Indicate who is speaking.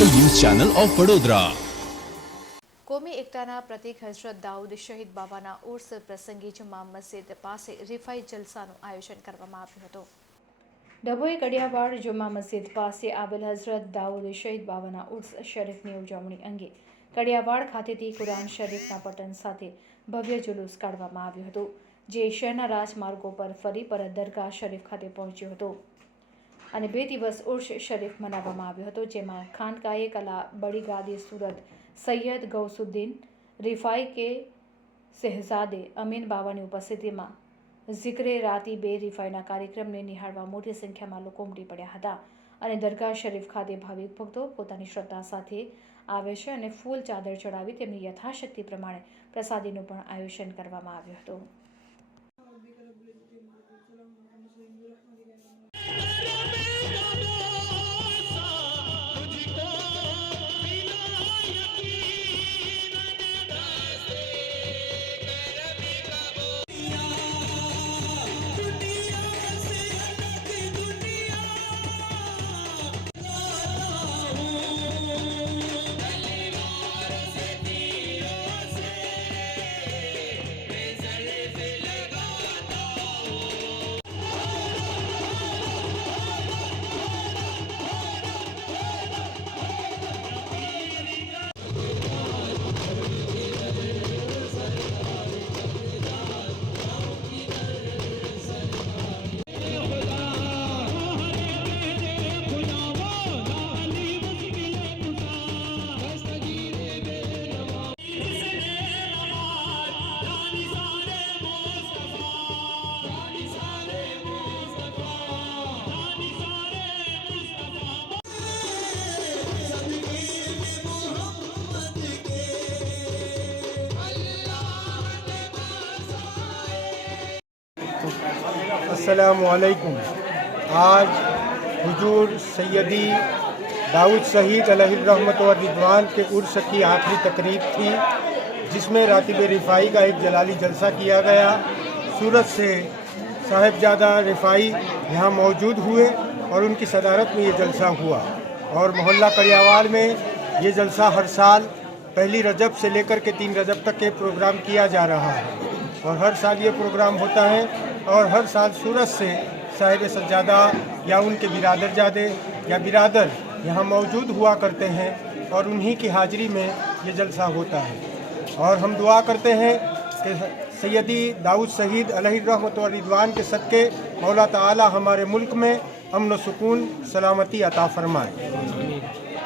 Speaker 1: Channel of Vadodara.
Speaker 2: કોમી એકતાના પ્રતિક હઝરત દાઉદ શહીદ બાબાના ઉર્સ પ્રસંગે જમા મસ્જિદ પાસે રિફાઈ જલસાનું આયોજન કરવામાં આવ્યું હતું. ડભોઈ કડિયાવાડ જુમા મસ્જિદ પાસે આવેલ હઝરત દાઉદ શહીદ બાબાના ઉર્સ શરીફની ઉજવણી અંગે કડિયાવાડ ખાતેથી કુરાન શરીફના પઠન સાથે ભવ્ય જુલુસ કાઢવામાં આવ્યું હતું, જે શહેરના રાજમાર્ગો પર ફરી પરત દરગાહ શરીફ ખાતે પહોંચ્યો હતો. અને બે દિવસ ઉર્ષ શરીફ મનાવવામાં આવ્યો હતો, જેમાં ખાનકાએ કલા બડી ગાદી, સુરત, સૈયદ ગૌસુદ્દીન, રિફાઈ કે શહેઝાદે, અમીન બાવાની ઉપસ્થિતિમાં ઝિક્રે રાતી બે રિફાઈના કાર્યક્રમને નિહાળવા મોટી સંખ્યામાં લોકો ઉમટી પડ્યા હતા અને દરગાહ શરીફ ખાતે ભાવિક ભક્તો પોતાની શ્રદ્ધા સાથે આવે છે અને ફૂલ ચાદર ચડાવી તેમની યથાશક્તિ પ્રમાણે પ્રસાદીનું પણ આયોજન કરવામાં આવ્યું હતું.
Speaker 3: असलकुम आज हजूर सैदी दाऊद शहीद रहमत रिदवान के उर्स की आखिरी तकरीब थी, जिसमें रातिब रिफ़ाई का एक जलाली जलसा किया गया। सूरत से साहिबजादा रिफ़ाई यहाँ मौजूद हुए और उनकी सदारत में ये जलसा हुआ। और मोहल्ला कड़ियावाल में ये जलसा हर साल पहली रजब से लेकर के तीन रजब तक ये प्रोग्राम किया जा रहा है। और हर साल ये प्रोग्राम होता है और हर साल सूरत से साहिब सज्जादा या उनके बिरादर जादे या बिरादर यहाँ मौजूद हुआ करते हैं और उन्हीं की हाजिरी में ये जलसा होता है। और हम दुआ करते हैं कि सैदी दाऊद शहीद व रिदवान के सदक़े मौला ताला हमारे मुल्क में अमन सुकून सलामती अता फरमाए।